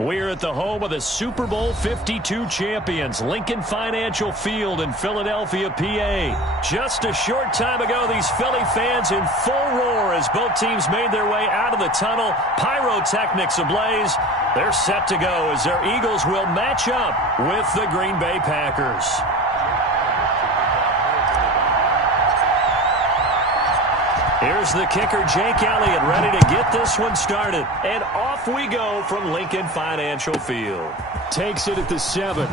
We're at the home of the Super Bowl 52 champions, Lincoln Financial Field in Philadelphia, PA. Just a short time ago, these Philly fans in full roar as both teams made their way out of the tunnel. Pyrotechnics ablaze. They're set to go as their Eagles will match up with the Green Bay Packers. Here's the kicker, Jake Elliott, ready to get this one started. And off we go from Lincoln Financial Field. Takes it at the 7.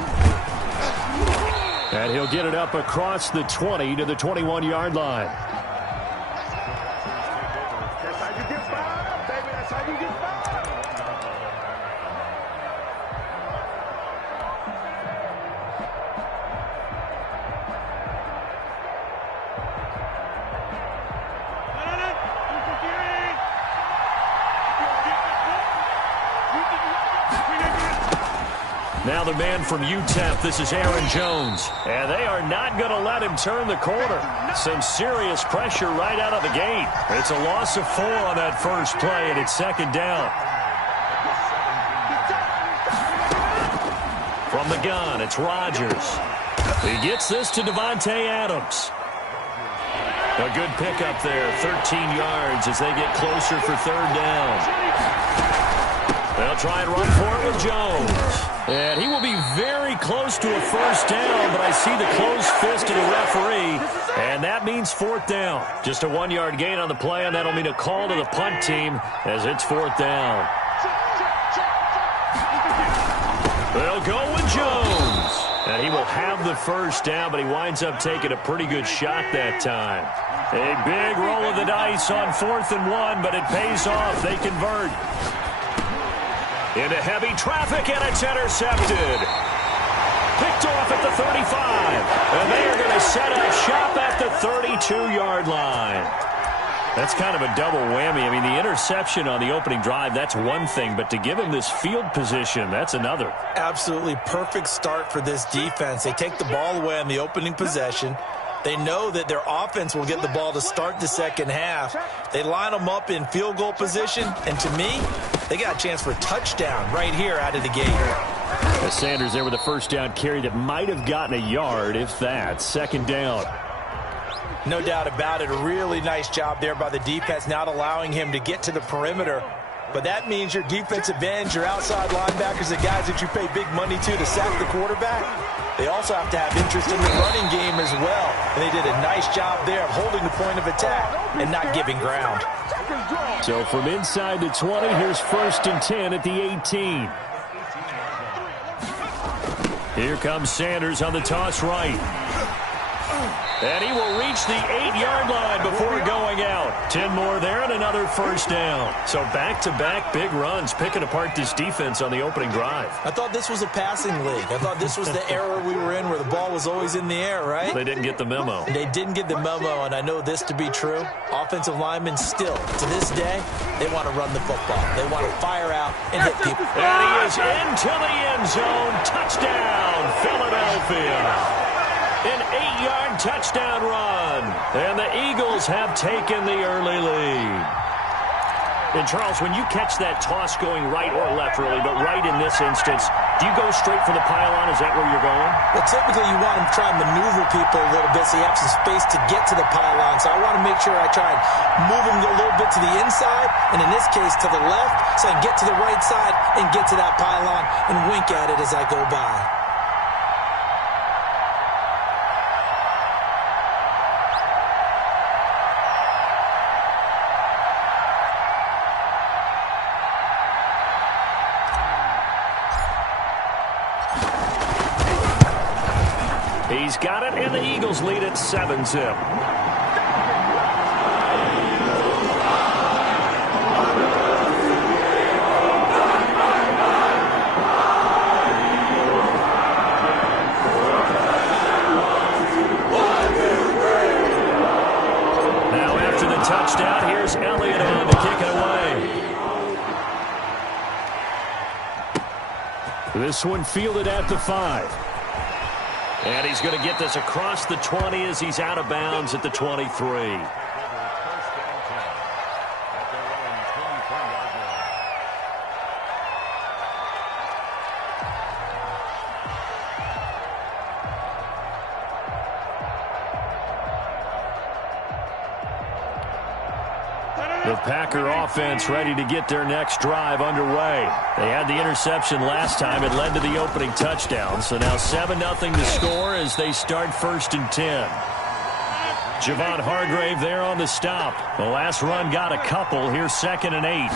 And he'll get it up across the 20 to the 21-yard line. That's how you get fired, baby. That's how you get fired. Now the man from UTEP, this is Aaron Jones. And they are not going to let him turn the corner. Some serious pressure right out of the gate. It's a loss of 4 on that first play, and it's second down. From the gun, it's Rodgers. He gets this to Devontae Adams. A good pickup there, 13 yards as they get closer for third down. They'll try and run for it with Jones. And he will be very close to a first down, but I see the closed fist of the referee, and that means fourth down. Just a 1-yard gain on the play, and that'll mean a call to the punt team as it's fourth down. They'll go with Jones. And he will have the first down, but he winds up taking a pretty good shot that time. A big roll of the dice on 4th and 1, but it pays off. They convert. Into heavy traffic, and it's intercepted. Picked off at the 35. And they are going to set up shop at the 32-yard line. That's kind of a double whammy. I mean, the interception on the opening drive, that's one thing. But to give him this field position, that's another. Absolutely perfect start for this defense. They take the ball away on the opening possession. They know that their offense will get the ball to start the second half. They line them up in field goal position, and to me, they got a chance for a touchdown right here out of the gate. As Sanders there with a first down carry that might have gotten a yard, if that. Second down. No doubt about it. A really nice job there by the defense, not allowing him to get to the perimeter. But that means your defensive ends, your outside linebackers, the guys that you pay big money to sack the quarterback, they also have to have interest in the running game as well. And they did a nice job there of holding the point of attack and not giving ground. So from inside the 20, here's 1st and 10 at the 18. Here comes Sanders on the toss right. And he will reach the 8-yard line before going out. 10 more there and another first down. So back-to-back big runs picking apart this defense on the opening drive. I thought this was a passing league. I thought this was the era we were in where the ball was always in the air, right? They didn't get the memo. They didn't get the memo, and I know this to be true. Offensive linemen still, to this day, they want to run the football. They want to fire out and hit people. And he is into the end zone. Touchdown, Philadelphia. An 8-yard touchdown run. And the Eagles have taken the early lead. And, Charles, when you catch that toss going right or left, really, but right in this instance, do you go straight for the pylon? Is that where you're going? Well, typically you want to try and maneuver people a little bit so you have some space to get to the pylon. So I want to make sure I try and move them a little bit to the inside, and in this case to the left, so I can get to the right side and get to that pylon and wink at it as I go by. He's got it, and the Eagles lead at 7-zip. Now after the touchdown, here's Elliott on to kick it away. This one fielded at the 5. And he's going to get this across the 20 as he's out of bounds at the 23. The Packer offense ready to get their next drive underway. They had the interception last time. It led to the opening touchdown. So now 7-0 to score as they start 1st and 10. Javon Hargrave there on the stop. The last run got a couple. Here's 2nd and 8.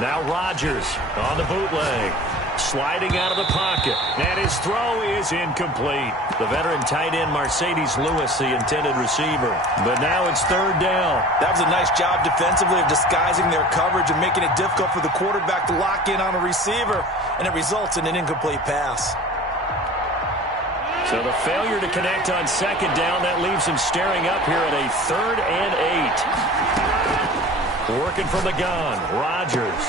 Now Rodgers on the bootleg. Sliding out of the pocket. And his throw is incomplete. The veteran tight end Mercedes Lewis, the intended receiver. But now it's 3rd down. That was a nice job defensively of disguising their coverage and making it difficult for the quarterback to lock in on a receiver. And it results in an incomplete pass. So the failure to connect on 2nd down, that leaves him staring up here at a 3rd and 8. Working from the gun, Rodgers.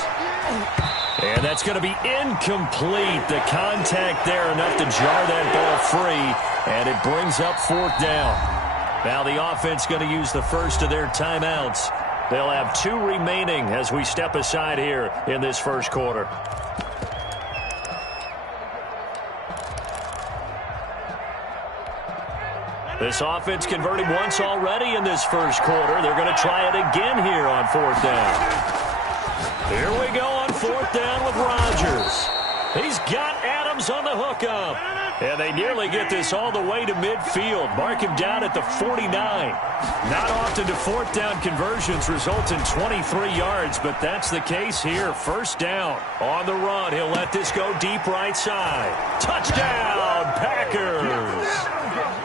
And that's going to be incomplete. The contact there enough to jar that ball free, and it brings up 4th down. Now the offense going to use the first of their timeouts. They'll have 2 remaining as we step aside here in this first quarter. This offense converted once already in this first quarter. They're going to try it again here on 4th down. Here we go on 4th down with Rodgers. He's got Adams on the hookup. And they nearly get this all the way to midfield. Mark him down at the 49. Not often do 4th down conversions result in 23 yards, but that's the case here. 1st down on the run. He'll let this go deep right side. Touchdown, Packers.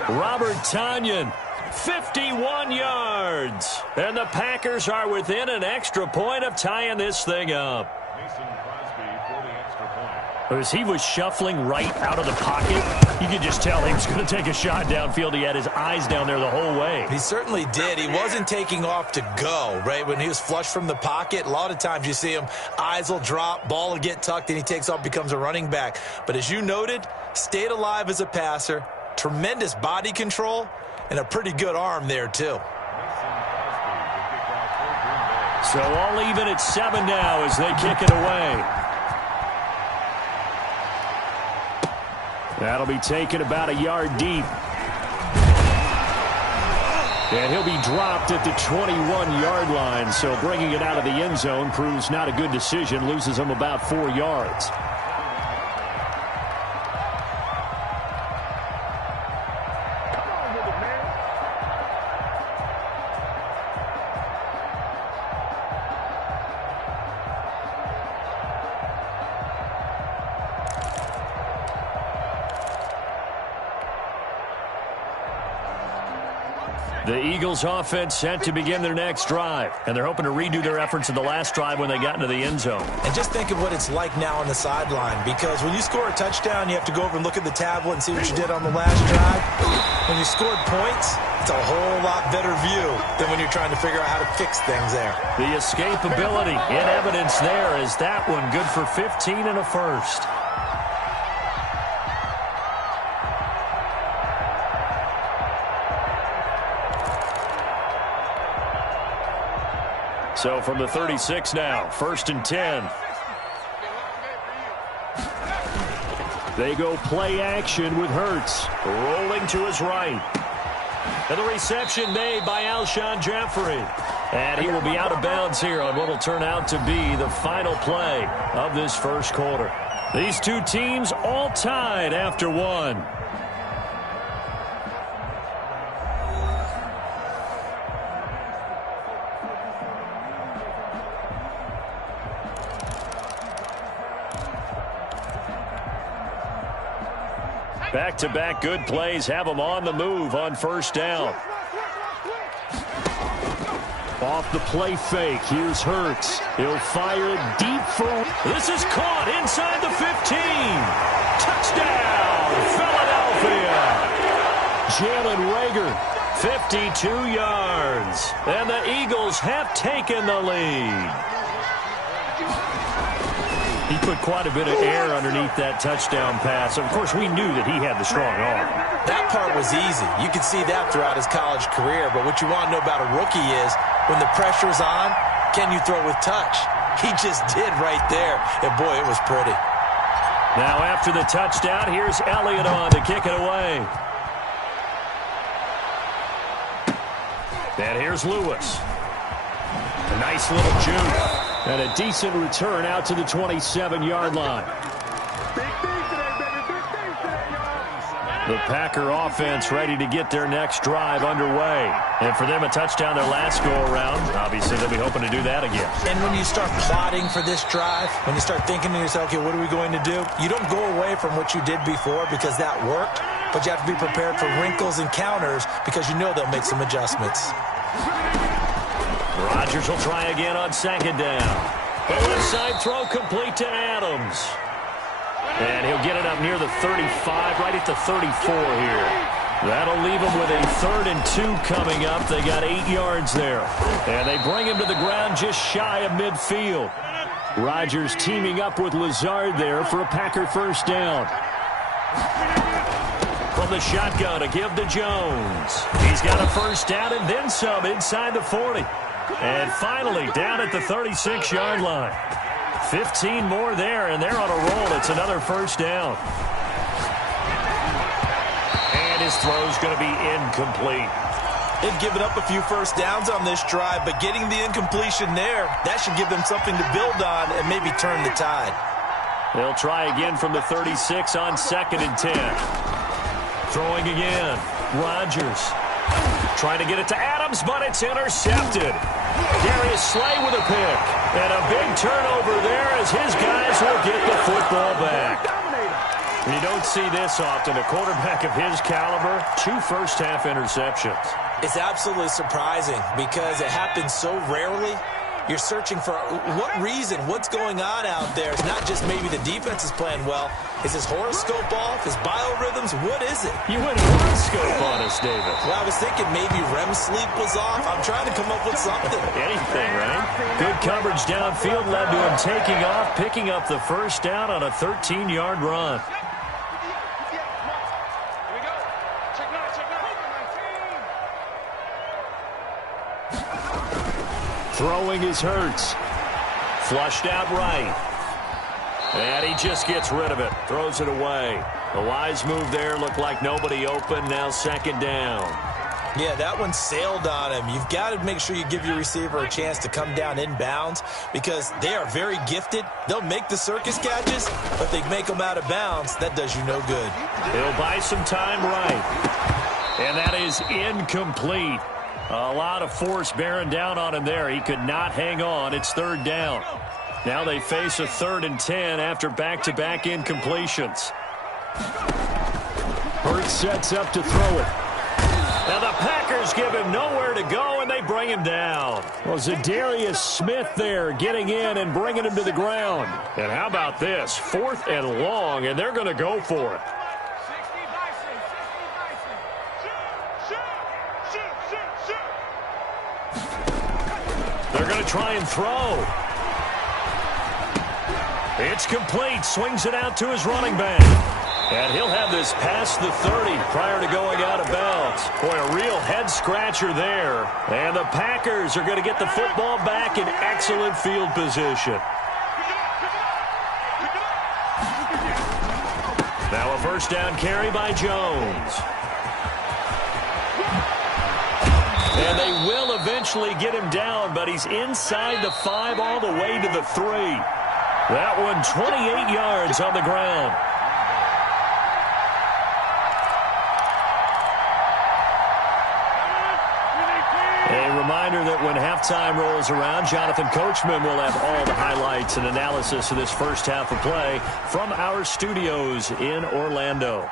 Robert Tonyan, 51 yards. And the Packers are within an extra point of tying this thing up. As he was shuffling right out of the pocket, you could just tell he was going to take a shot downfield. He had his eyes down there the whole way. He certainly did. He wasn't taking off to go, right? When he was flushed from the pocket, a lot of times you see him, eyes will drop, ball will get tucked, and he takes off, becomes a running back. But as you noted, stayed alive as a passer, tremendous body control, and a pretty good arm there, too. So all even at 7 now as they kick it away. That'll be taken about a yard deep. And he'll be dropped at the 21-yard line. So bringing it out of the end zone proves not a good decision. Loses him about 4 yards. The Eagles offense set to begin their next drive, and they're hoping to redo their efforts in the last drive when they got into the end zone. And just think of what it's like now on the sideline, because when you score a touchdown, you have to go over and look at the tablet and see what you did on the last drive. When you scored points, it's a whole lot better view than when you're trying to figure out how to fix things there. The escapability in evidence there is that one good for 15 and a first. So from the 36 now, 1st and 10. They go play action with Hurts. Rolling to his right. And the reception made by Alshon Jeffrey. And he will be out of bounds here on what will turn out to be the final play of this first quarter. These two teams all tied after one. Back-to-back good plays have them on the move on 1st down. Off the play fake, here's Hurts. He'll fire deep for... This is caught inside the 15. Touchdown, Philadelphia. Jalen Reagor, 52 yards. And the Eagles have taken the lead. He put quite a bit of air underneath that touchdown pass. Of course, we knew that he had the strong arm. That part was easy. You could see that throughout his college career. But what you want to know about a rookie is when the pressure's on, can you throw with touch? He just did right there. And, boy, it was pretty. Now, after the touchdown, here's Elliott on to kick it away. And here's Lewis. A nice little juke. And a decent return out to the 27-yard line. The Packer offense ready to get their next drive underway. And for them, a touchdown their last go-around. Obviously, they'll be hoping to do that again. And when you start plotting for this drive, when you start thinking to yourself, okay, what are we going to do? You don't go away from what you did before because that worked, but you have to be prepared for wrinkles and counters because you know they'll make some adjustments. Rodgers will try again on second down. The left side throw complete to Adams. And he'll get it up near the 35, right at the 34 here. That'll leave him with a 3rd and 2 coming up. They got 8 yards there. And they bring him to the ground just shy of midfield. Rodgers teaming up with Lazard there for a Packer first down. From the shotgun, a give to Jones. He's got a first down and then some inside the 40. And finally down at the 36-yard line. 15 more there, and they're on a roll. It's another first down. And his throw's going to be incomplete. They've given up a few first downs on this drive, but getting the incompletion there, that should give them something to build on and maybe turn the tide. They'll try again from the 36 on 2nd and 10. Throwing again. Rodgers trying to get it to Adams, but it's intercepted. Darius Slay with a pick. And a big turnover there as his guys will get the football back. You don't see this often. A quarterback of his caliber, 2 first-half interceptions. It's absolutely surprising because it happens so rarely. You're searching for what reason, what's going on out there. It's not just maybe the defense is playing well. Is his horoscope off? His biorhythms? What is it? You went horoscope on us, David. Well, I was thinking maybe REM sleep was off. I'm trying to come up with something. Anything, right? Good coverage downfield led to him taking off, picking up the first down on a 13-yard run. Throwing is Hurts. Flushed out right. And he just gets rid of it. Throws it away. A wise move there. Looked like nobody open. Now 2nd down. Yeah, that one sailed on him. You've got to make sure you give your receiver a chance to come down inbounds because they are very gifted. They'll make the circus catches, but they make them out of bounds. That does you no good. He'll buy some time right. And that is incomplete. A lot of force bearing down on him there. He could not hang on. It's 3rd down. Now they face a 3rd and 10 after back-to-back incompletions. Hurts sets up to throw it. Now the Packers give him nowhere to go, and they bring him down. Well, Zadarius Smith there getting in and bringing him to the ground. And how about this? 4th and long, and they're going to go for it. They're going to try and throw. It's complete. Swings it out to his running back. And he'll have this past the 30 prior to going out of bounds. Boy, a real head-scratcher there. And the Packers are going to get the football back in excellent field position. Now a first down carry by Jones. And they will eventually get him down, but he's inside the 5 all the way to the 3. That one 28 yards on the ground. A reminder that when halftime rolls around, Jonathan Coachman will have all the highlights and analysis of this first half of play from our studios in Orlando.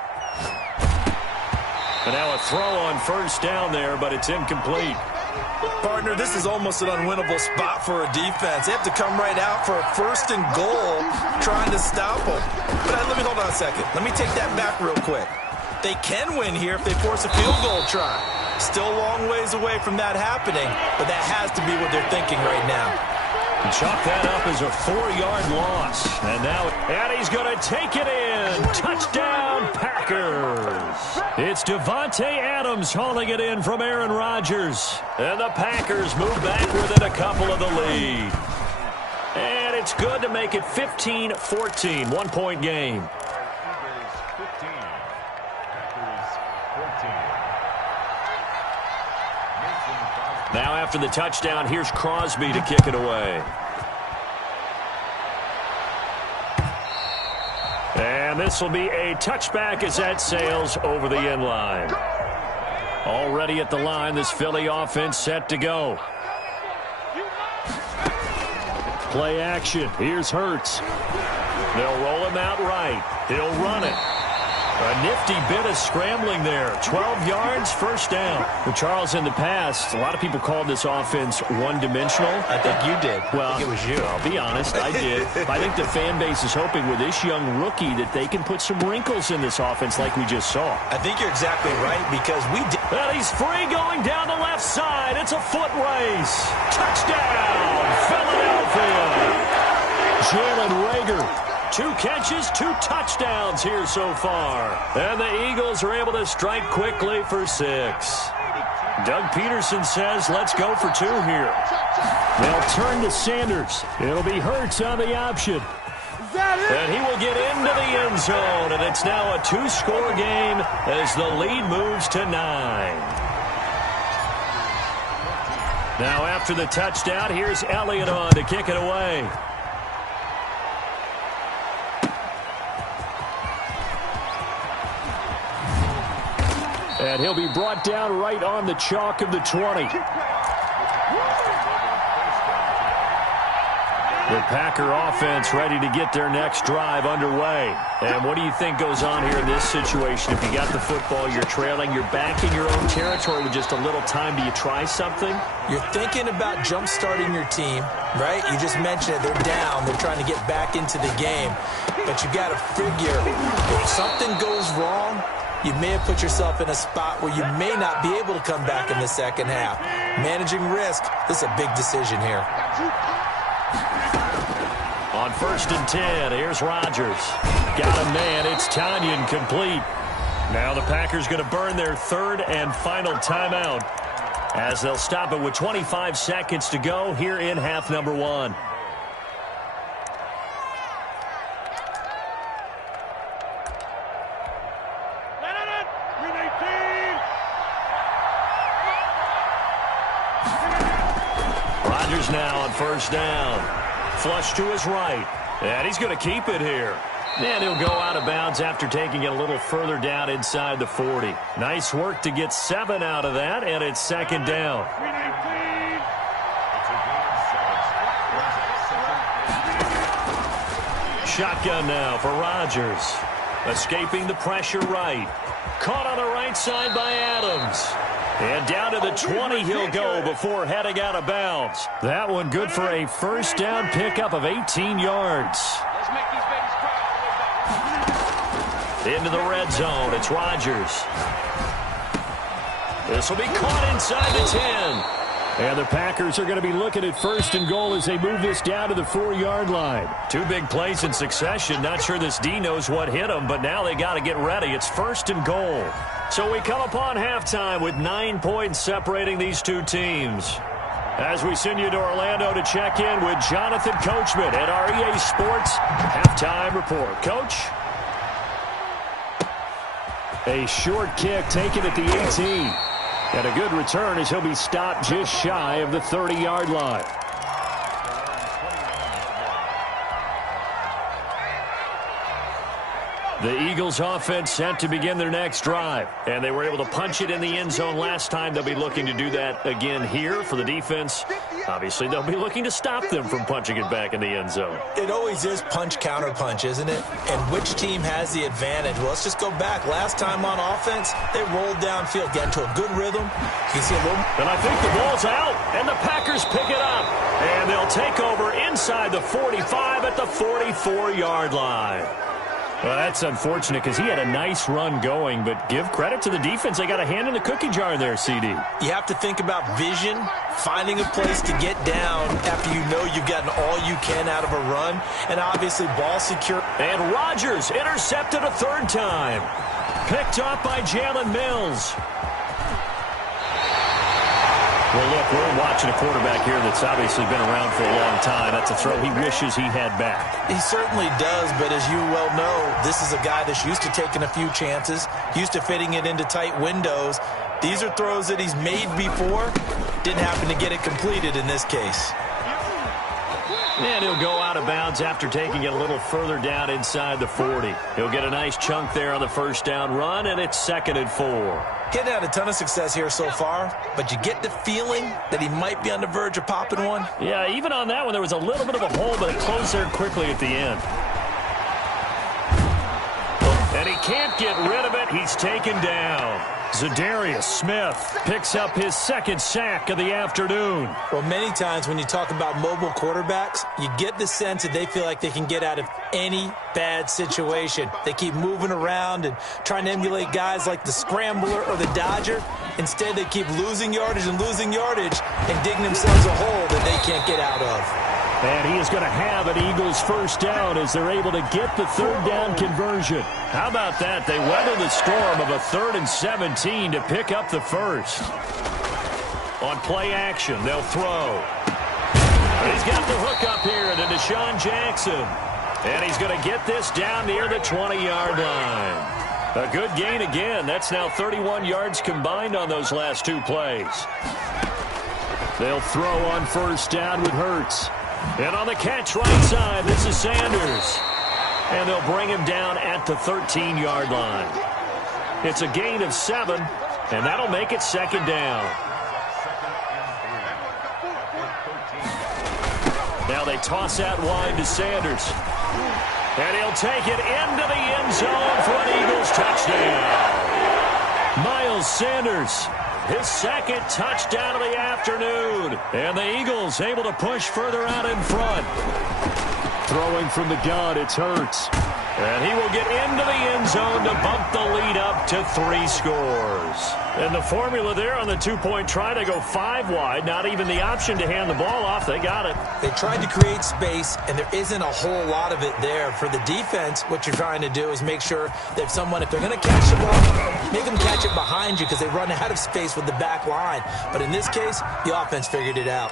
And now a throw on first down there, but it's incomplete. Partner, this is almost an unwinnable spot for a defense. They have to come right out for a 1st and goal trying to stop them. But let me hold on a second. Let me take that back real quick. They can win here if they force a field goal try. Still a long ways away from that happening, but that has to be what they're thinking right now. Chalk that up as a 4-yard loss. And now he's going to take it in. Touchdown, Packers. It's Davante Adams hauling it in from Aaron Rodgers. And the Packers move back within a couple of the lead. And it's good to make it 15-14, 1-point game. Now after the touchdown, here's Crosby to kick it away. And this will be a touchback as that sails over the end line. Already at the line, this Philly offense set to go. Play action. Here's Hurts. They'll roll him out right. He'll run it. A nifty bit of scrambling there. 12 yards, first down. Well, Charles, in the past, a lot of people called this offense one-dimensional. I think you did. Well, I think it was you. I'll be honest, I did. I think the fan base is hoping with this young rookie that they can put some wrinkles in this offense like we just saw. I think you're exactly right because we did. And he's free going down the left side. It's a foot race. Touchdown, Philadelphia. Jalen Reagor. 2 catches, 2 touchdowns here so far. And the Eagles are able to strike quickly for 6. Doug Peterson says, let's go for 2 here. They'll turn to Sanders. It'll be Hurts on the option. And he will get into the end zone. And it's now a 2-score game as the lead moves to 9. Now after the touchdown, here's Elliott on to kick it away. And he'll be brought down right on the chalk of the 20. The Packer offense ready to get their next drive underway. And what do you think goes on here in this situation? If you got the football, you're trailing, you're back in your own territory with just a little time. Do you try something? You're thinking about jump-starting your team, right? You just mentioned it. They're down. They're trying to get back into the game. But you got to figure if something goes wrong, you may have put yourself in a spot where you may not be able to come back in the second half. Managing risk, this is a big decision here. On 1st and 10, here's Rodgers. Got a man. It's Tanyan complete. Now the Packers going to burn their 3rd and final timeout as they'll stop it with 25 seconds to go here in half number 1. Rodgers now on 1st down. Flush to his right. And he's going to keep it here. And he'll go out of bounds after taking it a little further down inside the 40. Nice work to get 7 out of that, and it's 2nd down. Shotgun now for Rodgers. Escaping the pressure right. Caught on the right side by Adams. And down to the 20 he'll go before heading out of bounds. That one good for a 1st down pickup of 18 yards. Into the red zone. It's Rodgers. This will be caught inside the 10. And the Packers are going to be looking at 1st and goal as they move this down to the 4-yard line. 2 big plays in succession. Not sure this D knows what hit them, but now they got to get ready. It's 1st and goal. So we come upon halftime with 9 points separating these 2 teams. As we send you to Orlando to check in with Jonathan Coachman at our EA Sports Halftime Report. Coach? A short kick taken at the 18. And a good return as he'll be stopped just shy of the 30-yard line. The Eagles offense set to begin their next drive. And they were able to punch it in the end zone last time. They'll be looking to do that again here for the defense. Obviously, they'll be looking to stop them from punching it back in the end zone. It always is punch, counter punch, isn't it? And which team has the advantage? Well, let's just go back. Last time on offense, they rolled downfield, get into a good rhythm. You can see a little. And I think the ball's out, and the Packers pick it up. And they'll take over inside the 45 at the 44-yard line. Well, that's unfortunate because he had a nice run going, but give credit to the defense. They got a hand in the cookie jar there, CD. You have to think about vision, finding a place to get down after you know you've gotten all you can out of a run, and obviously ball secure. And Rodgers intercepted a 3rd time. Picked up by Jalen Mills. Well, look, we're watching a quarterback here that's obviously been around for a long time. That's a throw he wishes he had back. He certainly does, but as you well know, this is a guy that's used to taking a few chances, used to fitting it into tight windows. These are throws that he's made before, Didn't happen to get it completed in this case. And he'll go out of bounds after taking it a little further down inside the 40. He'll get a nice chunk there on the first down run, and it's 2nd and 4. He's had a ton of success here so far, but you get the feeling that he might be on the verge of popping one. Yeah, even on that one, there was a little bit of a hole, but it closed there quickly at the end. And he can't get rid of it. He's taken down. Zadarius Smith picks up his 2nd sack of the afternoon. Well, many times when you talk about mobile quarterbacks, you get the sense that they feel like they can get out of any bad situation. They keep moving around and trying to emulate guys like the Scrambler or the Dodger. Instead, they keep losing yardage and digging themselves a hole that they can't get out of. And he is going to have an Eagles first down as they're able to get the 3rd down conversion. How about that? They weather the storm of a 3rd and 17 to pick up the first. On play action, they'll throw. He's got the hook up here to Deshaun Jackson. And he's going to get this down near the 20-yard line. A good gain again. That's now 31 yards combined on those last 2 plays. They'll throw on first down with Hurts. And on the catch right side, this is Sanders. And they'll bring him down at the 13-yard line. It's a gain of 7, and that'll make it 2nd down. Now they toss out wide to Sanders. And he'll take it into the end zone for an Eagles touchdown. Miles Sanders, his 2nd touchdown of the afternoon. And the Eagles able to push further out in front. Throwing from the gun, it's Hurts. And he will get into the end zone to bump the lead up to 3 scores. And the formula there on the 2-point try to go 5 wide. Not even the option to hand the ball off. They got it. They tried to create space, and there isn't a whole lot of it there. For the defense, what you're trying to do is make sure that if they're going to catch the ball, make them catch it behind you because they run out of space with the back line. But in this case, the offense figured it out.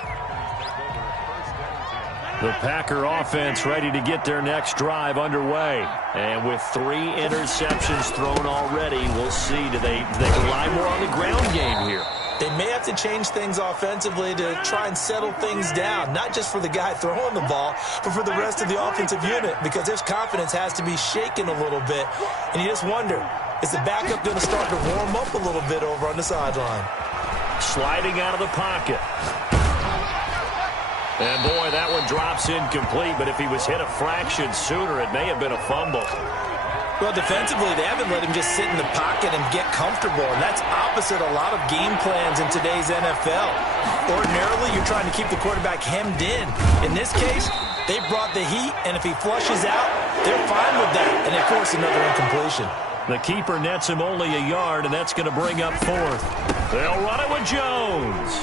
The Packer offense ready to get their next drive underway. And with 3 interceptions thrown already, we'll see. Do they rely more on the ground game here? They may have to change things offensively to try and settle things down, not just for the guy throwing the ball, but for the rest of the offensive unit, because their confidence has to be shaken a little bit. And you just wonder, is the backup going to start to warm up a little bit over on the sideline? Sliding out of the pocket. And, boy, that one drops incomplete, but if he was hit a fraction sooner, it may have been a fumble. Well, defensively, they haven't let him just sit in the pocket and get comfortable, and that's opposite a lot of game plans in today's NFL. Ordinarily, you're trying to keep the quarterback hemmed in. In this case, they brought the heat, and if he flushes out, they're fine with that, and they force another incompletion. The keeper nets him only a yard, and that's going to bring up 4th. They'll run it with Jones.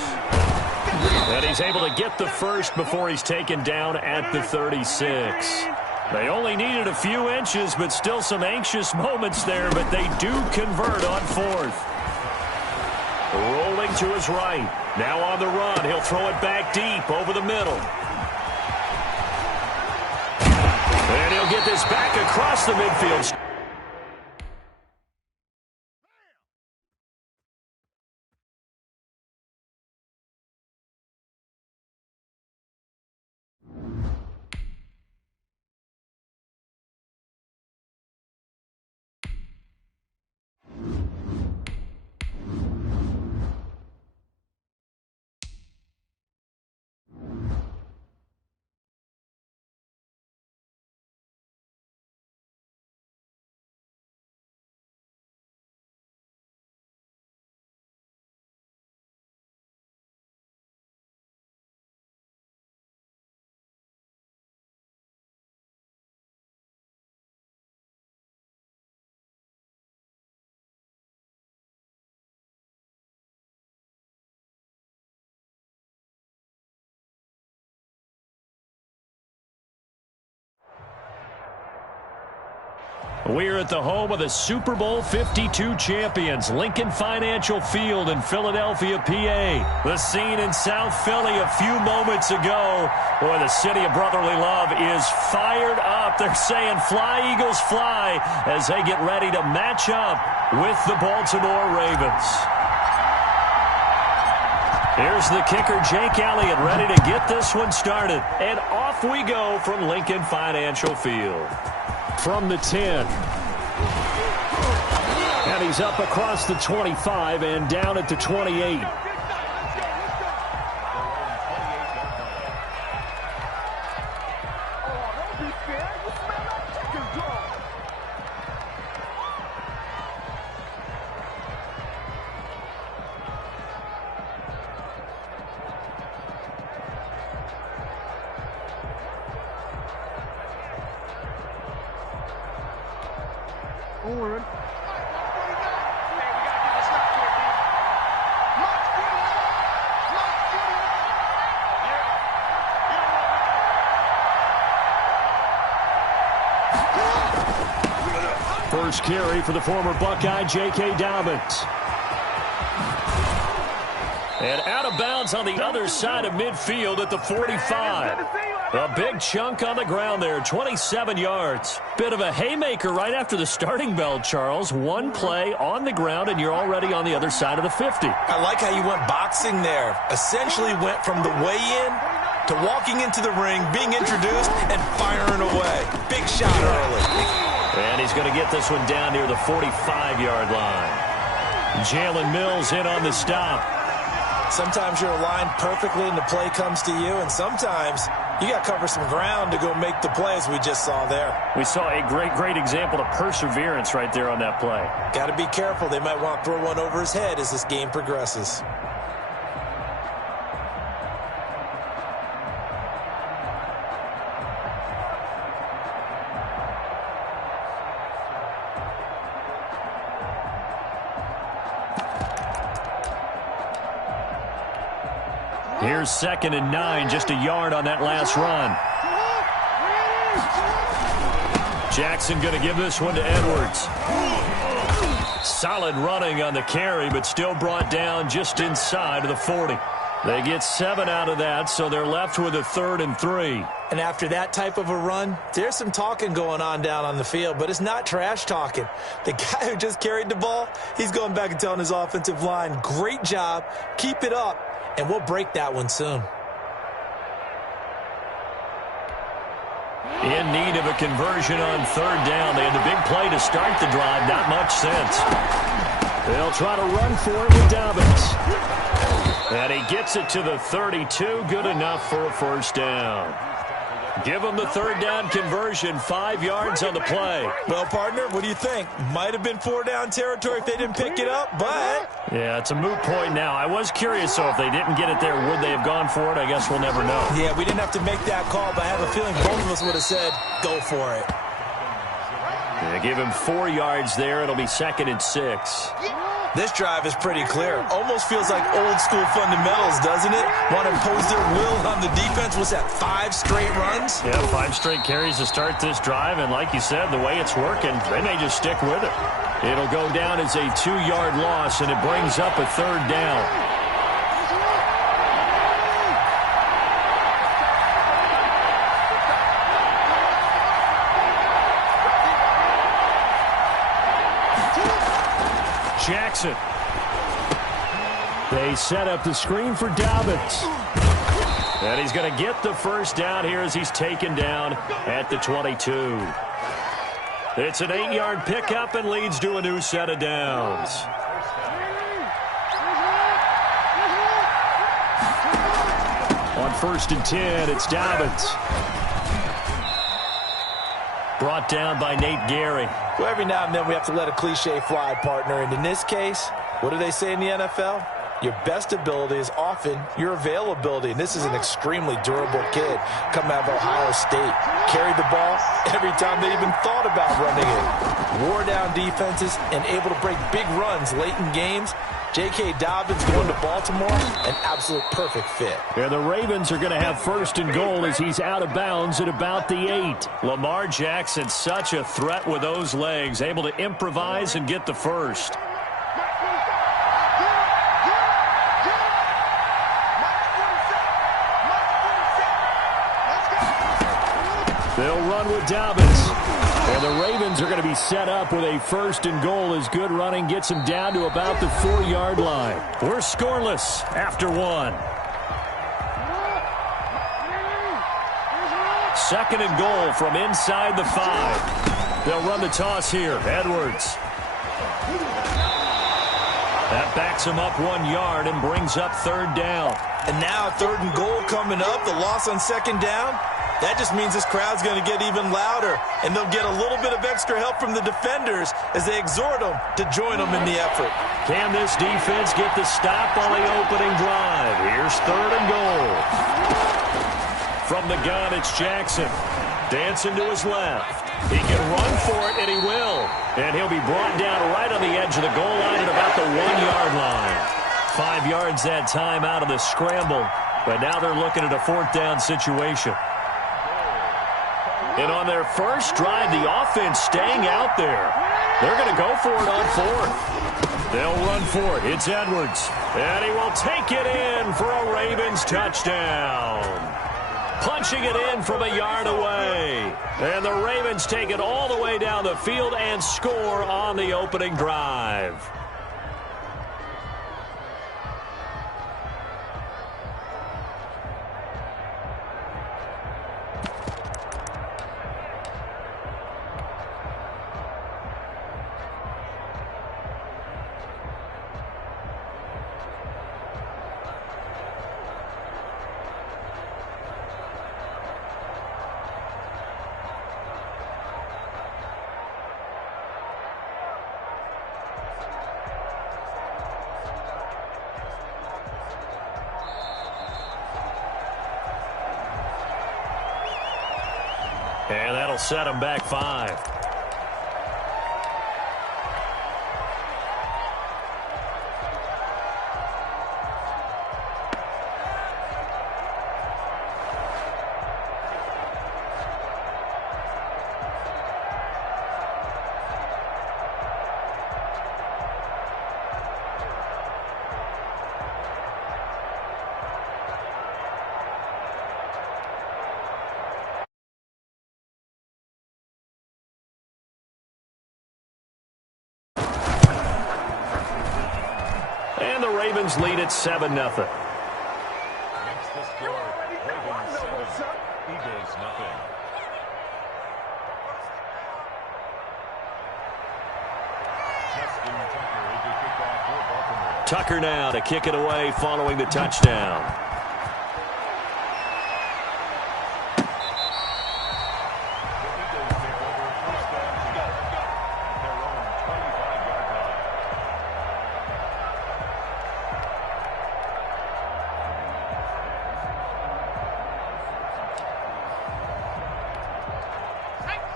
And he's able to get the first before he's taken down at the 36. They only needed a few inches, but still some anxious moments there, but they do convert on 4th. Rolling to his right. Now on the run. He'll throw it back deep over the middle. And he'll get this back across the midfield. We're at the home of the Super Bowl 52 champions, Lincoln Financial Field in Philadelphia, PA. The scene in South Philly a few moments ago. Boy, the city of brotherly love is fired up. They're saying, "Fly, Eagles, fly," as they get ready to match up with the Baltimore Ravens. Here's the kicker, Jake Elliott, ready to get this one started. And off we go from Lincoln Financial Field. From the 10. And he's up across the 25 and down at the 28. First carry for the former Buckeye, J.K. Dobbins. And out of bounds on the other side of midfield at the 45. A big chunk on the ground there, 27 yards. Bit of a haymaker right after the starting bell, Charles. One play on the ground, and you're already on the other side of the 50. I like how you went boxing there. Essentially went from the weigh-in to walking into the ring, being introduced, and firing away. Big shot early. And he's going to get this one down near the 45-yard line. Jalen Mills in on the stop. Sometimes you're aligned perfectly and the play comes to you, and sometimes you got to cover some ground to go make the plays we just saw there. We saw a great example of perseverance right there on that play. Got to be careful. They might want to throw one over his head as this game progresses. Here's 2nd and 9, just a yard on that last run. Jackson going to give this one to Edwards. Solid running on the carry, but still brought down just inside of the 40. They get 7 out of that, so they're left with a 3rd and 3. And after that type of a run, there's some talking going on down on the field, but it's not trash talking. The guy who just carried the ball, he's going back and telling his offensive line, great job, keep it up, and we'll break that one soon. In need of a conversion on 3rd down. They had the big play to start the drive, not much sense. They'll try to run for it with Dobbins. And he gets it to the 32, good enough for a 1st down. Give them the 3rd down conversion, 5 yards on the play. Well, partner, what do you think? Might have been 4-down territory if they didn't pick it up, but... Yeah, it's a moot point now. I was curious, so if they didn't get it there, would they have gone for it? I guess we'll never know. Yeah, we didn't have to make that call, but I have a feeling both of us would have said, go for it. Yeah, give him 4 yards there. It'll be 2nd and 6. This drive is pretty clear. Almost feels like old school fundamentals, doesn't it? Want to impose their will on the defense. What's that, 5 straight runs? Yeah, 5 straight carries to start this drive. And like you said, the way it's working, they may just stick with it. It'll go down as a 2-yard loss, and it brings up a 3rd down. Jackson. They set up the screen for Dobbins. And he's going to get the 1st down here as he's taken down at the 22. It's an 8-yard pickup and leads to a new set of downs. On 1st and 10, it's Dobbins. Brought down by Nate Gary. Well, every now and then we have to let a cliche fly, partner. And in this case, what do they say in the NFL? Your best ability is often your availability. And this is an extremely durable kid coming out of Ohio State. Carried the ball every time they even thought about running it. Wore down defenses and able to break big runs late in games. J.K. Dobbins going to Baltimore, an absolute perfect fit. Yeah, the Ravens are going to have 1st and goal as he's out of bounds at about the 8. Lamar Jackson, such a threat with those legs, able to improvise and get the 1st. They'll run with Dobbins. And the Ravens Ravens are going to be set up with a 1st and goal as good running gets them down to about the 4-yard line. We're scoreless after 1. 2nd and goal from inside the 5. They'll run the toss here. Edwards. That backs him up 1 yard and brings up 3rd down. And now 3rd and goal coming up. The loss on 2nd down. That just means this crowd's going to get even louder, and they'll get a little bit of extra help from the defenders as they exhort them to join them in the effort. Can this defense get the stop on the opening drive? Here's 3rd and goal. From the gun, it's Jackson. Dancing to his left. He can run for it, and he will. And he'll be brought down right on the edge of the goal line at about the 1-yard line. 5 yards that time out of the scramble, but now they're looking at a 4th down situation. And on their first drive, the offense staying out there. They're going to go for it on 4th. They'll run for it. It's Edwards. And he will take it in for a Ravens touchdown. Punching it in from a yard away. And the Ravens take it all the way down the field and score on the opening drive. And that'll set them back 5. And the Ravens lead at 7-0. Makes the score, Ravens 7, Eagles nothing. Tucker now to kick it away following the touchdown.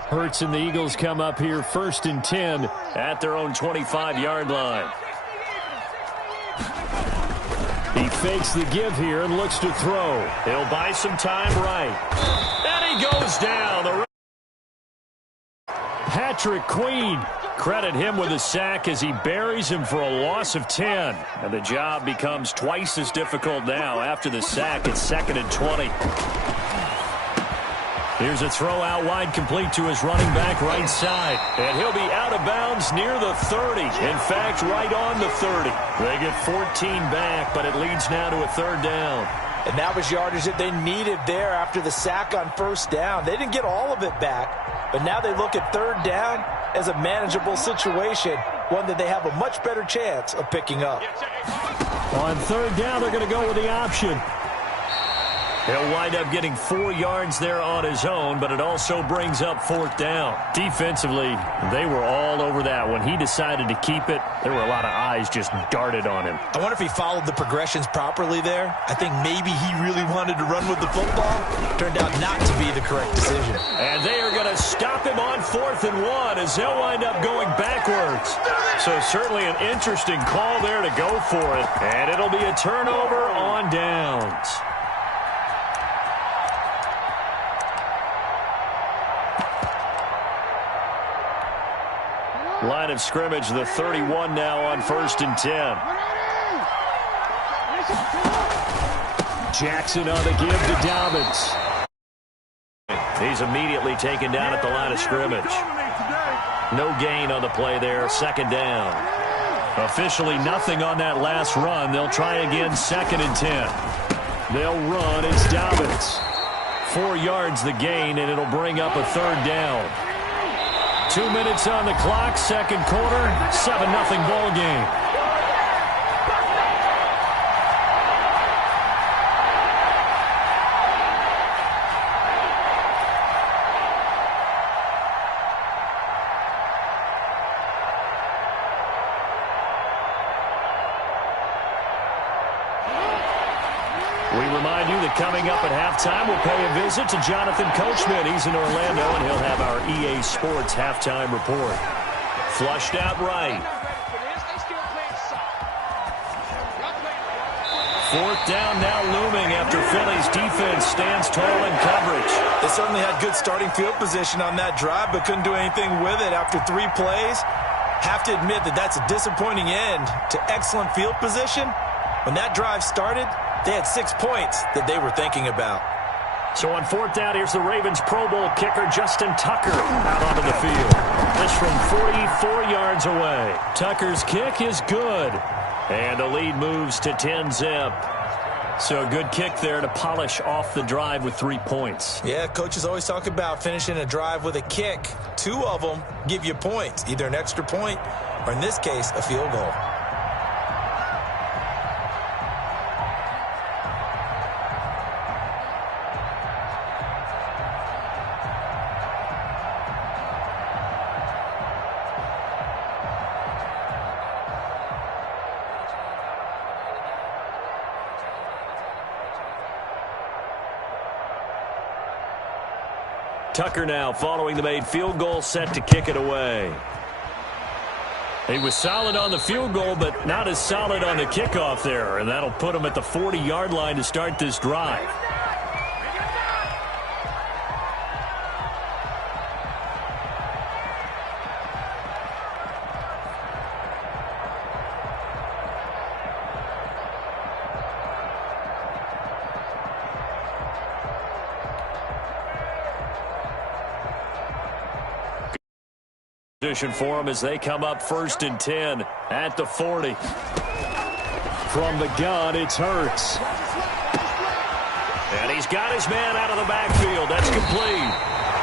Hurts and the Eagles come up here 1st and 10 at their own 25-yard line. He fakes the give here and looks to throw. He'll buy some time right. And he goes down. Patrick Queen. Credit him with a sack as he buries him for a loss of 10. And the job becomes twice as difficult now after the sack. It's 2nd and 20. Here's a throw out wide, complete to his running back right side. And he'll be out of bounds near the 30. In fact, right on the 30. They get 14 back, but it leads now to a 3rd down. And that was yardage that they needed there after the sack on 1st down. They didn't get all of it back, but now they look at 3rd down as a manageable situation, one that they have a much better chance of picking up. On 3rd down, they're going to go with the option. He'll wind up getting 4 yards there on his own, but it also brings up 4th down. Defensively, they were all over that. When he decided to keep it, there were a lot of eyes just darted on him. I wonder if he followed the progressions properly there. I think maybe he really wanted to run with the football. Turned out not to be the correct decision. And they are going to stop him on 4th and 1 as they'll wind up going backwards. So certainly an interesting call there to go for it. And it'll be a turnover on downs. Line of scrimmage, the 31 now on 1st and 10. Jackson on the give to Dobbins. He's immediately taken down at the line of scrimmage. No gain on the play there, second down. Officially nothing on that last run. They'll try again, 2nd and 10. They'll run. It's Dobbins. 4 yards the gain, and it'll bring up a 3rd down. 2 minutes on the clock, second quarter, 7-0 ball game. We remind you that coming up at halftime, we'll pay a visit to Jonathan Coachman. He's in Orlando, and he'll have our EA Sports halftime report. Flushed out right. 4th down now looming after Philly's defense stands tall in coverage. They certainly had good starting field position on that drive, but couldn't do anything with it after 3 plays. Have to admit that that's a disappointing end to excellent field position. When that drive started, they had 6 points that they were thinking about. So on 4th down, here's the Ravens Pro Bowl kicker Justin Tucker out onto the field. This from 44 yards away. Tucker's kick is good. And the lead moves to 10-zip. So a good kick there to polish off the drive with 3 points. Yeah, coaches always talk about finishing a drive with a kick. 2 of them give you points, either an extra point or, in this case, a field goal. Tucker now following the made field goal, set to kick it away. He was solid on the field goal, but not as solid on the kickoff there, and that'll put him at the 40-yard line to start this drive. Position for him as they come up 1st and 10 at the 40. From the gun, it's Hurts. And he's got his man out of the backfield. That's complete.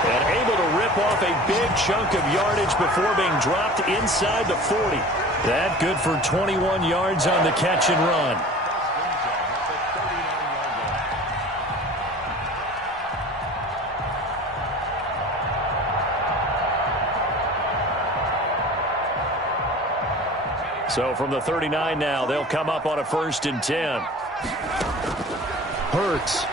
And able to rip off a big chunk of yardage before being dropped inside the 40. That good for 21 yards on the catch and run. So from the 39 now, they'll come up on a 1st and 10. Hurts.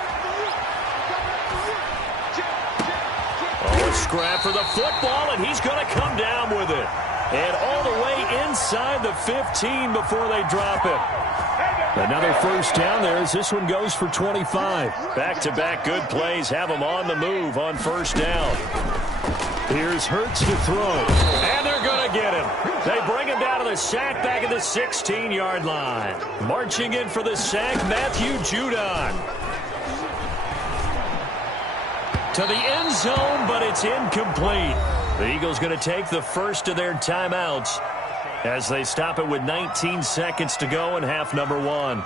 Oh, a scrap for the football, and he's going to come down with it. And all the way inside the 15 before they drop him. Another 1st down there as this one goes for 25. Back-to-back good plays have them on the move on 1st down. Here's Hurts to throw. And they're going to get him. They bring him down to the sack back at the 16-yard line. Marching in for the sack, Matthew Judon. To the end zone, but it's incomplete. The Eagles going to take the first of their timeouts as they stop it with 19 seconds to go in half number 1.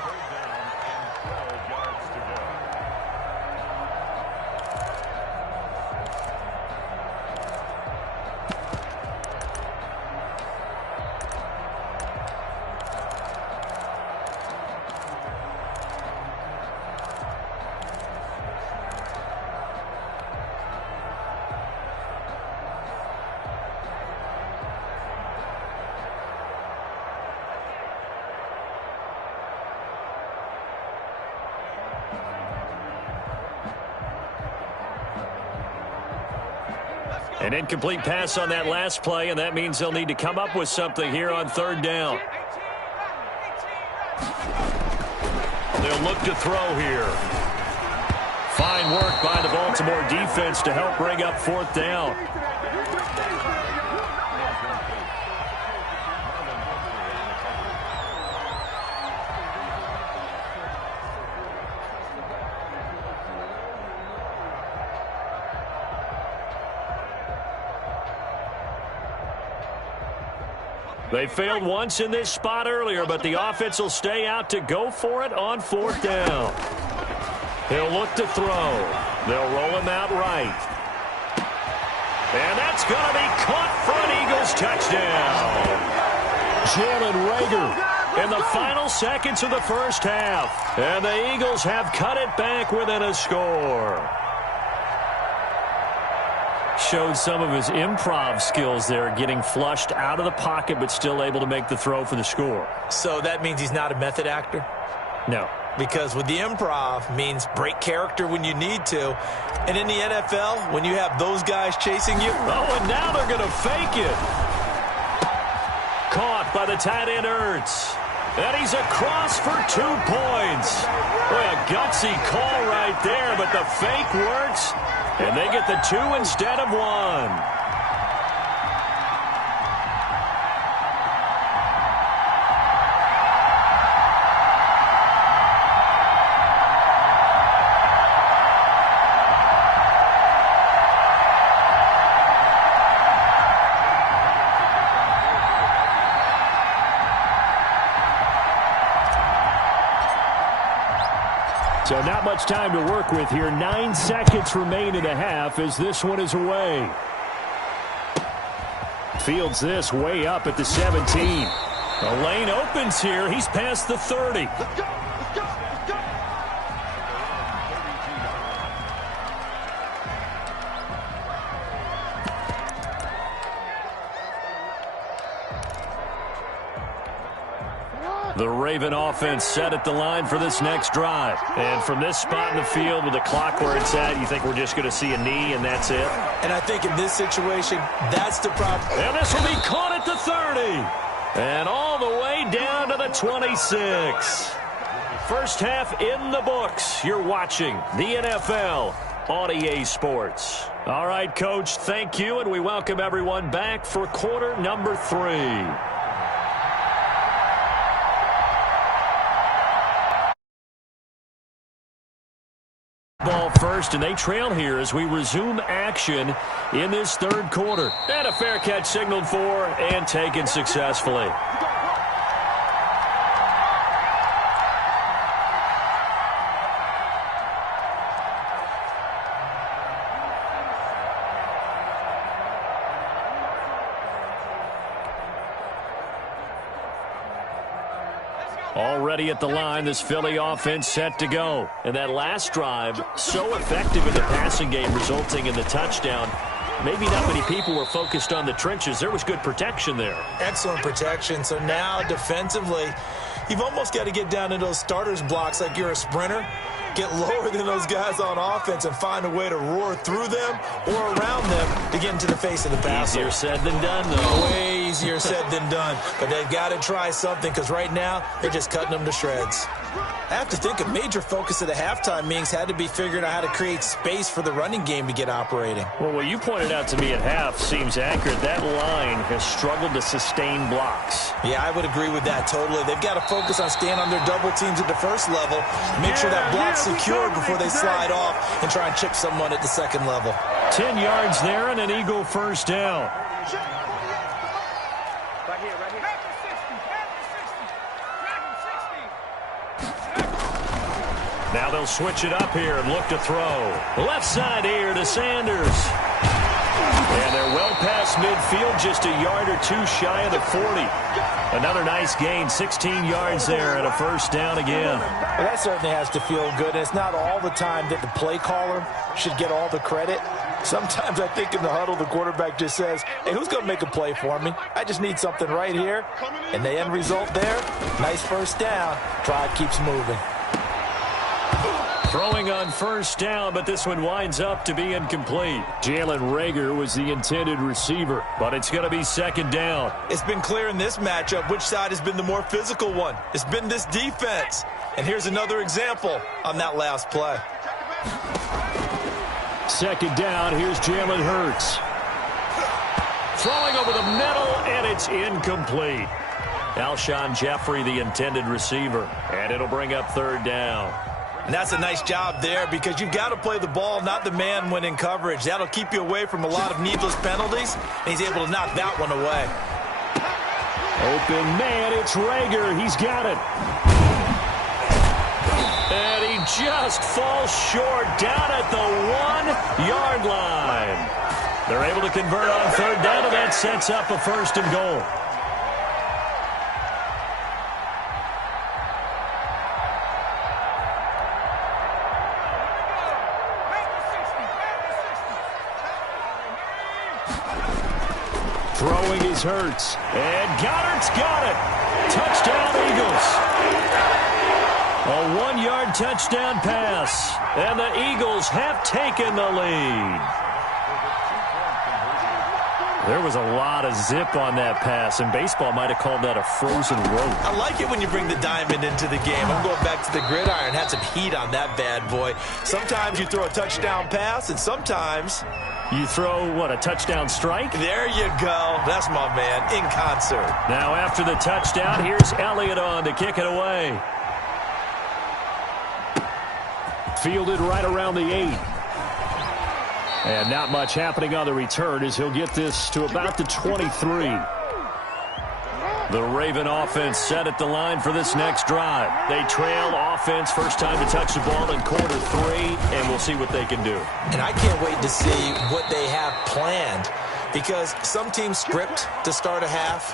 An incomplete pass on that last play, and that means they'll need to come up with something here on 3rd down. They'll look to throw here. Fine work by the Baltimore defense to help bring up 4th down. They failed once in this spot earlier, but the offense will stay out to go for it on 4th down. He'll look to throw. They'll roll him out right. And that's going to be caught for an Eagles touchdown. Jalen Reagor in the final seconds of the first half. And the Eagles have cut it back within a score. Showed some of his improv skills there, getting flushed out of the pocket but still able to make the throw for the score. So that means he's not a method actor? No. Because with the improv means break character when you need to. And in the NFL, when you have those guys chasing you. Oh, and now they're going to fake it. Caught by the tight end Ertz. And he's across for 2 points. Boy, a gutsy call right there, but the fake works. And they get the 2 instead of 1. So not much time to work with here. 9 seconds remain in the half as this one is away. Fields this way up at the 17. The lane opens here. He's past the 30. Let's go. Let's go. Let's go. The Raven offense set at the line for this next drive. And from this spot in the field with the clock where it's at, you think we're just going to see a knee and that's it? And I think in this situation, that's the problem. And this will be caught at the 30. And all the way down to the 26. First half in the books. You're watching the NFL on EA Sports. All right, Coach, thank you, and we welcome everyone back for quarter number 3. Ball first, and they trail here as we resume action in this 3rd quarter. And a fair catch signaled for and taken successfully. Already at the line, this Philly offense set to go. And that last drive, so effective in the passing game, resulting in the touchdown. Maybe not many people were focused on the trenches. There was good protection there. Excellent protection. So now defensively, you've almost got to get down in those starters blocks like you're a sprinter. Get lower than those guys on offense and find a way to roar through them or around them to get into the face of the passer. Easier said than done, though. Way easier said than done. But they've got to try something because right now they're just cutting them to shreds. I have to think a major focus of the halftime meetings had to be figuring out how to create space for the running game to get operating. Well, what you pointed out to me at half seems accurate. That line has struggled to sustain blocks. Yeah, I would agree with that totally. They've got to focus on staying on their double teams at the first level, make sure that block's secure before they slide off and try and chip someone at the second level. 10 yards there and an Eagle first down. Now they'll switch it up here and look to throw. Left side here to Sanders. And they're well past midfield, just a yard or 2 shy of the 40. Another nice gain, 16 yards there and a first down again. Well, that certainly has to feel good. It's not all the time that the play caller should get all the credit. Sometimes I think in the huddle, the quarterback just says, hey, who's going to make a play for me? I just need something right here. And the end result there, nice first down. Drive keeps moving. Throwing on first down, but this one winds up to be incomplete. Jalen Reagor was the intended receiver, but it's going to be second down. It's been clear in this matchup which side has been the more physical one. It's been this defense. And here's another example on that last play. Second down, here's Jalen Hurts. Throwing over the middle, and it's incomplete. Alshon Jeffrey, the intended receiver, and it'll bring up third down. And that's a nice job there because you've got to play the ball, not the man when in coverage. That'll keep you away from a lot of needless penalties, and he's able to knock that one away. Open man, it's Rager. He's got it. And he just falls short down at the 1-yard line. They're able to convert on third down, and that sets up a 1st and goal. Throwing is Hurts. And Goddard's got it. Touchdown, Eagles. A 1-yard touchdown pass. And the Eagles have taken the lead. There was a lot of zip on that pass, and baseball might have called that a frozen rope. I like it when you bring the diamond into the game. I'm going back to the gridiron. Had some heat on that bad boy. Sometimes you throw a touchdown pass, and sometimes you throw, what, a touchdown strike? There you go. That's my man, in concert. Now after the touchdown, here's Elliott on to kick it away. Fielded right around the 8. And not much happening on the return as he'll get this to about the 23. The Raven offense set at the line for this next drive. They trail offense, first time to touch the ball in quarter 3, and we'll see what they can do. And I can't wait to see what they have planned, because some teams script to start a half.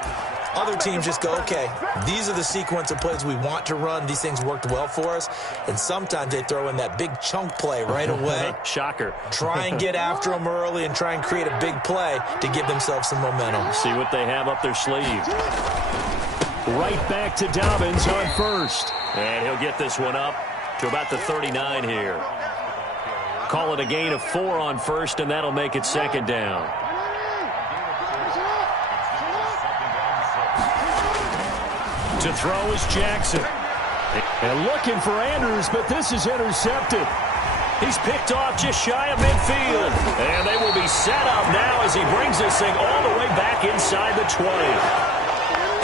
Other teams just go, okay, these are the sequence of plays we want to run. These things worked well for us. And sometimes they throw in that big chunk play right away. Shocker. Try and get after them early and try and create a big play to give themselves some momentum. See what they have up their sleeve. Right back to Dobbins on first. And he'll get this one up to about the 39 here. Call it a gain of 4 on first, and that'll make it 2nd down. To throw is Jackson. And looking for Andrews, but this is intercepted. He's picked off just shy of midfield. And they will be set up now as he brings this thing all the way back inside the 20.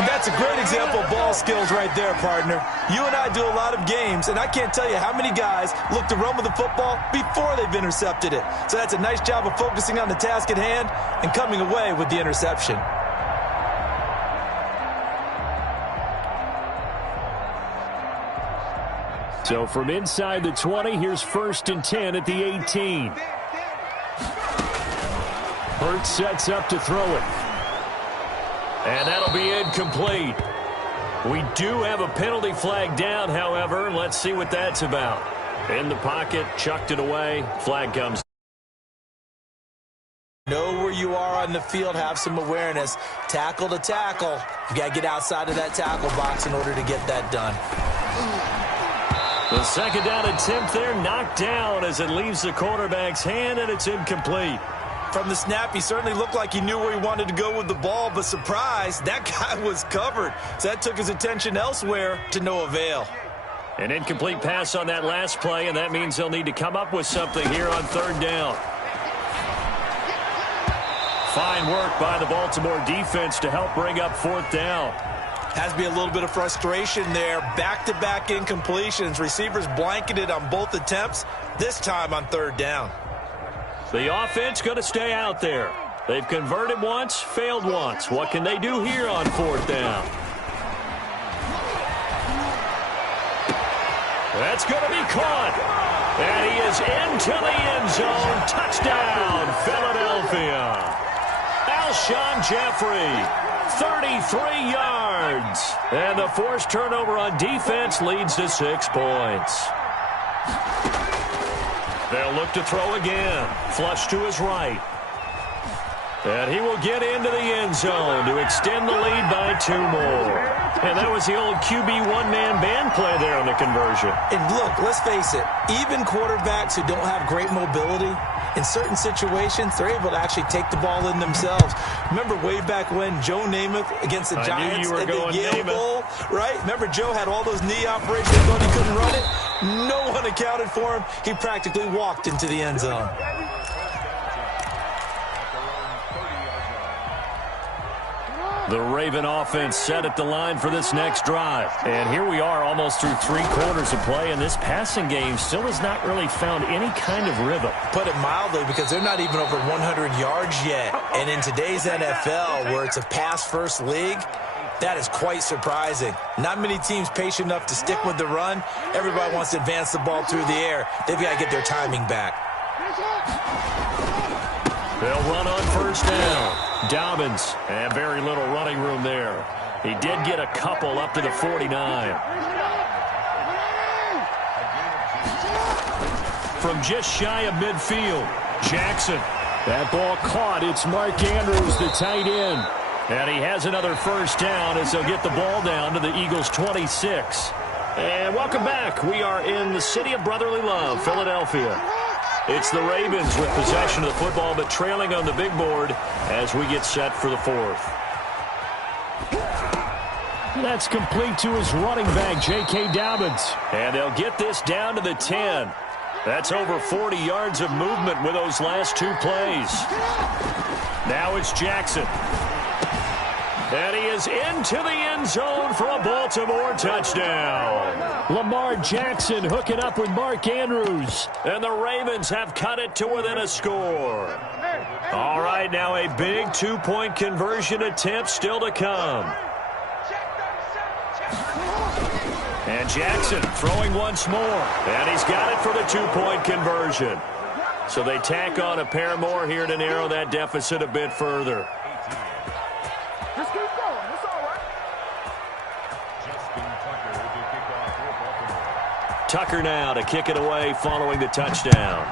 And that's a great example of ball skills right there, partner. You and I do a lot of games, and I can't tell you how many guys look to run with the football before they've intercepted it. So that's a nice job of focusing on the task at hand and coming away with the interception. So from inside the 20, here's 1st and 10 at the 18. Hurts sets up to throw it. And that'll be incomplete. We do have a penalty flag down, however. Let's see what that's about. In the pocket, chucked it away. Flag comes. Know where you are on the field, have some awareness. Tackle to tackle. You got to get outside of that tackle box in order to get that done. The 2nd down attempt there knocked down as it leaves the quarterback's hand, and it's incomplete. From the snap, he certainly looked like he knew where he wanted to go with the ball, but surprise, that guy was covered. So that took his attention elsewhere to no avail. An incomplete pass on that last play, and that means they'll need to come up with something here on 3rd down. Fine work by the Baltimore defense to help bring up 4th down. Has to be a little bit of frustration there. Back-to-back incompletions. Receivers blanketed on both attempts, this time on 3rd down. The offense going to stay out there. They've converted once, failed once. What can they do here on 4th down? That's going to be caught. And he is into the end zone. Touchdown, Philadelphia. Alshon Jeffrey, 33 yards. And the forced turnover on defense leads to 6 points. They'll look to throw again. Flush to his right. And he will get into the end zone to extend the lead by 2 more. And that was the old QB one-man band play there on the conversion. And look, let's face it, even quarterbacks who don't have great mobility, in certain situations, they're able to actually take the ball in themselves. Remember way back when Joe Namath against the Giants at the Yale Bowl, right? Remember Joe had all those knee operations, thought he couldn't run it? No one accounted for him. He practically walked into the end zone. The Raven offense set at the line for this next drive. And here we are almost through 3 quarters of play, and this passing game still has not really found any kind of rhythm. Put it mildly, because they're not even over 100 yards yet. And in today's NFL, where it's a pass-first league, That is quite surprising. Not many teams patient enough to stick with the run. Everybody wants to advance the ball through the air. They've got to get their timing back. They'll run on first down. Dobbins, and very little running room there. He did get a couple up to the 49. From just shy of midfield, Jackson. That ball caught. It's Mark Andrews, the tight end. And he has another first down as they'll get the ball down to the Eagles' 26. And welcome back. We are in the city of brotherly love, Philadelphia. It's the Ravens with possession of the football, but trailing on the big board as we get set for the fourth. That's complete to his running back, J.K. Dobbins. And they'll get this down to the 10. That's over 40 yards of movement with those last two plays. Now it's Jackson. And he is into the end zone for a Baltimore touchdown. Lamar Jackson hooking up with Mark Andrews. And the Ravens have cut it to within a score. All right, now a big two-point conversion attempt still to come. And Jackson throwing once more. And he's got it for the two-point conversion. So they tack on a pair more here to narrow that deficit a bit further. Just keep going. It's all right. Tucker now to kick it away following the touchdown.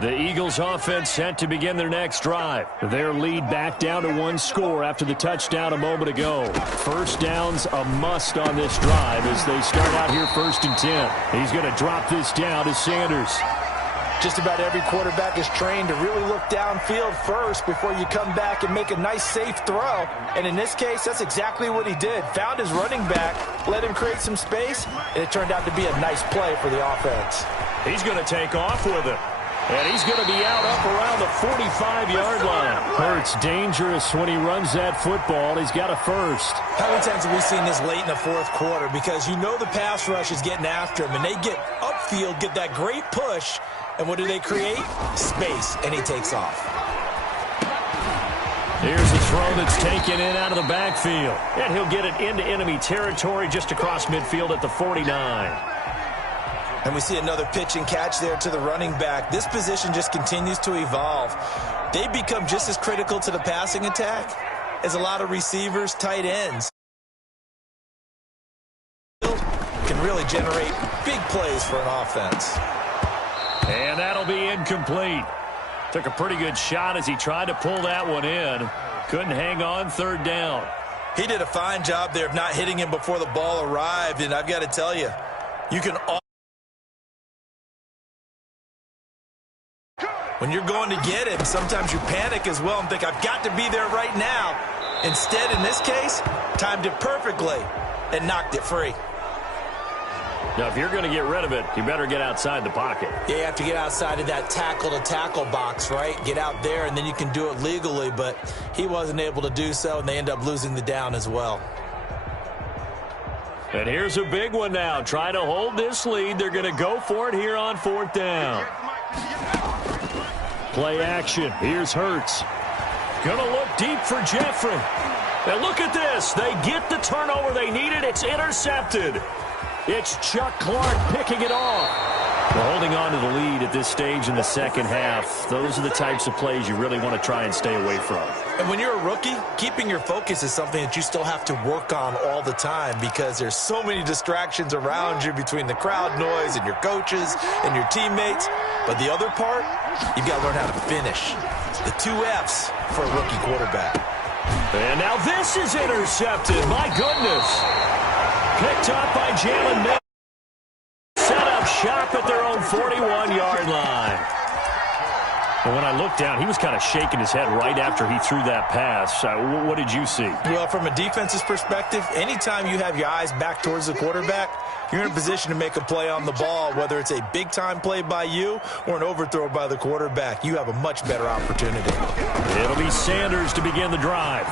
The Eagles offense set to begin their next drive. Their lead back down to one score after the touchdown a moment ago. First down's a must on this drive as they start out here 1st and 10. He's going to drop this down to Sanders. Just about every quarterback is trained to really look downfield first before you come back and make a nice, safe throw. And in this case, that's exactly what he did. Found his running back, let him create some space, and it turned out to be a nice play for the offense. He's going to take off with it. And he's going to be out up around the 45-yard line. Hurts dangerous when he runs that football. He's got a first. How many times have we seen this late in the fourth quarter? Because you know the pass rush is getting after him, and they get upfield, get that great push, and what do they create? Space, and he takes off. Here's a throw that's taken in out of the backfield. And he'll get it into enemy territory just across midfield at the 49. And we see another pitch and catch there to the running back. This position just continues to evolve. They become just as critical to the passing attack as a lot of receivers, tight ends. Can really generate big plays for an offense. And that'll be incomplete. Took a pretty good shot as he tried to pull that one in. Couldn't hang on 3rd down. He did a fine job there of not hitting him before the ball arrived. And I've got to tell you, you can when you're going to get him, sometimes you panic as well and think, I've got to be there right now. Instead, in this case, timed it perfectly and knocked it free. Now, if you're going to get rid of it, you better get outside the pocket. Yeah, you have to get outside of that tackle-to-tackle box, right? Get out there, and then you can do it legally, but he wasn't able to do so, and they end up losing the down as well. And here's a big one now. Trying to hold this lead. They're going to go for it here on 4th down. Play action. Here's Hurts. Going to look deep for Jeffrey. And look at this. They get the turnover they needed. It's intercepted. It's Chuck Clark picking it off. Well, holding on to the lead at this stage in the second half, those are the types of plays you really want to try and stay away from. And when you're a rookie, keeping your focus is something that you still have to work on all the time because there's so many distractions around you between the crowd noise and your coaches and your teammates. But the other part, you've got to learn how to finish. The 2 F's for a rookie quarterback. And now this is intercepted. My goodness. Picked up by Jalen Mills. Set up shop at their own 41-yard line. And when I looked down, he was kind of shaking his head right after he threw that pass. What did you see? Well, from a defense's perspective, anytime you have your eyes back towards the quarterback, you're in a position to make a play on the ball, whether it's a big-time play by you or an overthrow by the quarterback. You have a much better opportunity. It'll be Sanders to begin the drive.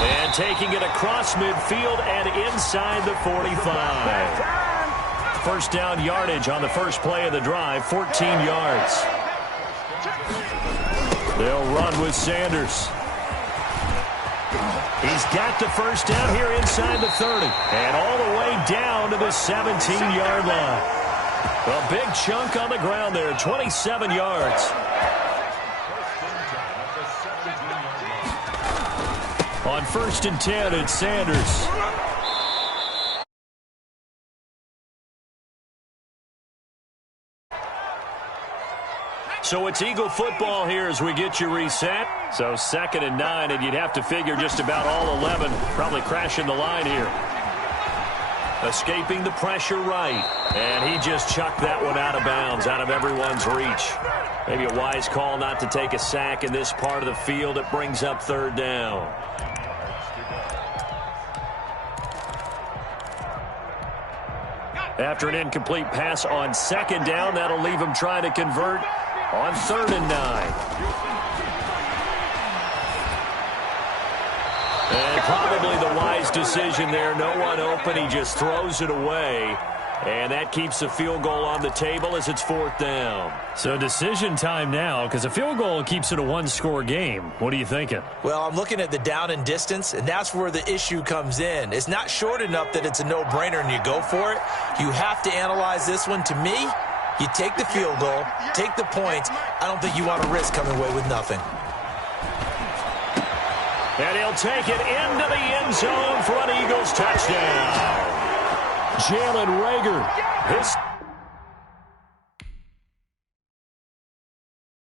And taking it across midfield and inside the 45. First down yardage on the first play of the drive, 14 yards. They'll run with Sanders. He's got the first down here inside the 30. And all the way down to the 17-yard line. A big chunk on the ground there, 27 yards. On 1st and 10, it's Sanders. So it's Eagle football here as we get you reset. So 2nd and 9, and you'd have to figure just about all 11 probably crashing the line here. Escaping the pressure right. And he just chucked that one out of bounds, out of everyone's reach. Maybe a wise call not to take a sack in this part of the field. It brings up 3rd down. After an incomplete pass on 2nd down, that'll leave him trying to convert on 3rd and 9. And probably the wise decision there. No one open. He just throws it away. And that keeps the field goal on the table as it's 4th down. So decision time now, because a field goal keeps it a one-score game. What are you thinking? Well, I'm looking at the down and distance, and that's where the issue comes in. It's not short enough that it's a no-brainer and you go for it. You have to analyze this one. To me, you take the field goal, take the points. I don't think you want to risk coming away with nothing. And he'll take it into the end zone for an Eagles touchdown. Jalen Reagor, his